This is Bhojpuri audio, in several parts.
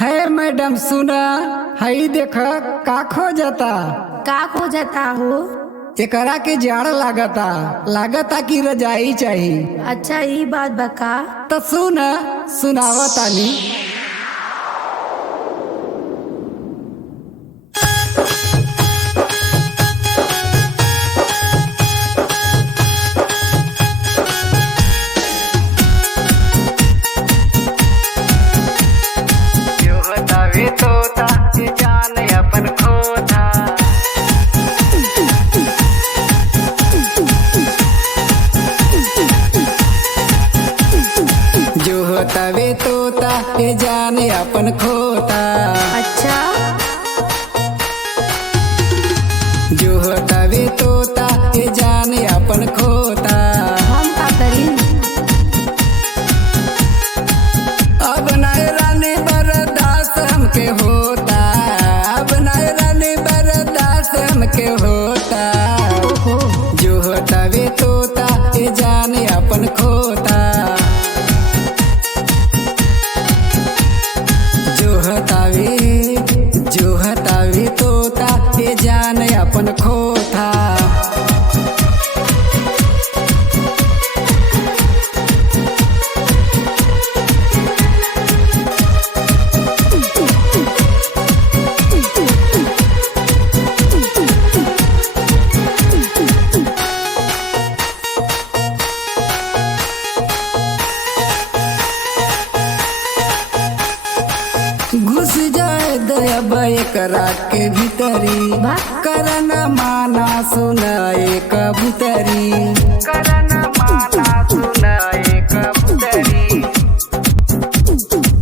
है मैडम सुना, हई देख का खो जाता। का खो जाता हो? एकरा के जाड़ लागता, लागता कि रजाई चाहिए। अच्छा ये बात बका। तो सुनावा तानी। तवे तोता ये जाने अपन खोता। अच्छा जो तवे तोता ये जाने अपन खोता। हम का करी? अब नए रानी बर्दाश्त हमके होता, अब नए रानी बर्दाश्त हमके होता। जो तवे तोता ये जाने अपन खोता। जो हतावे तोता ये जाने अपन खोता। घुस जाए दयाब एकरा के भीतरी, करना माना सुनाए कबूतरी। करना माना सुनाए कबूतरी,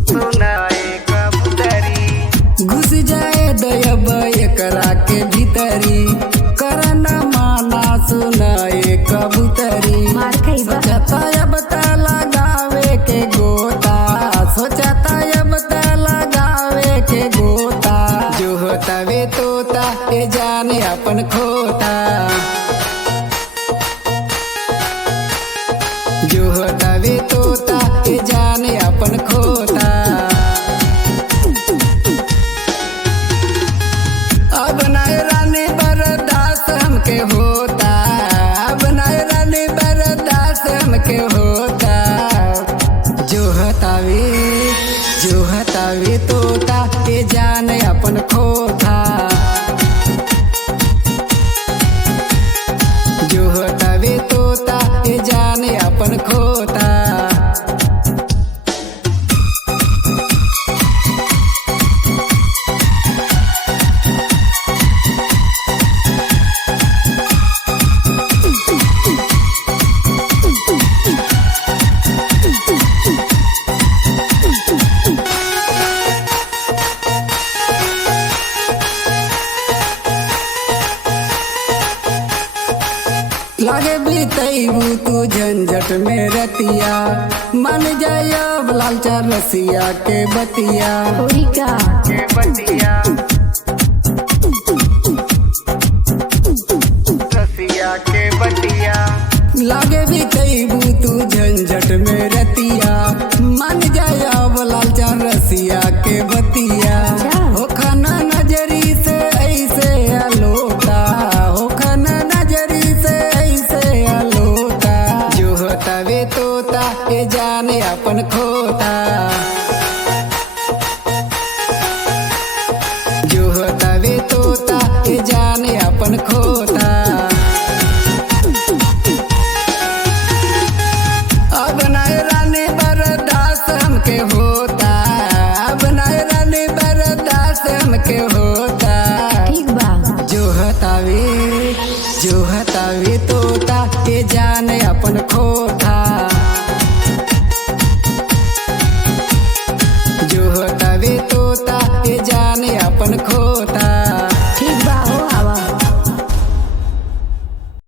सुनाए कबूतरी। घुस जाए दयाब एकरा के भीतरी, करना माना सुनाए कबूतरी। सोचता अब ता लगावे के गोता, सोचता अब ता लगावे के गोता। जो तवे तोता ये जाने अपन खोता। जो तवे तोता ये जाने अपन खोता। अब नए रानी बर्दाश्त हमके होता, अब नए रानी बर्दाश्त हमके होता। जो हतावे तोता ये जाने अपन खोता। जो हतावे तोता ये जाने अपन खोता। लागे बीतैबू तू झंझट में रतिया, मन जाया लालचा रसिया के बतिया। थोड़ी का के बतिया रसिया के बतिया। लागे बीतैबू तू झंझट में रतिया, मन जाया लालचा रसिया के बतिया।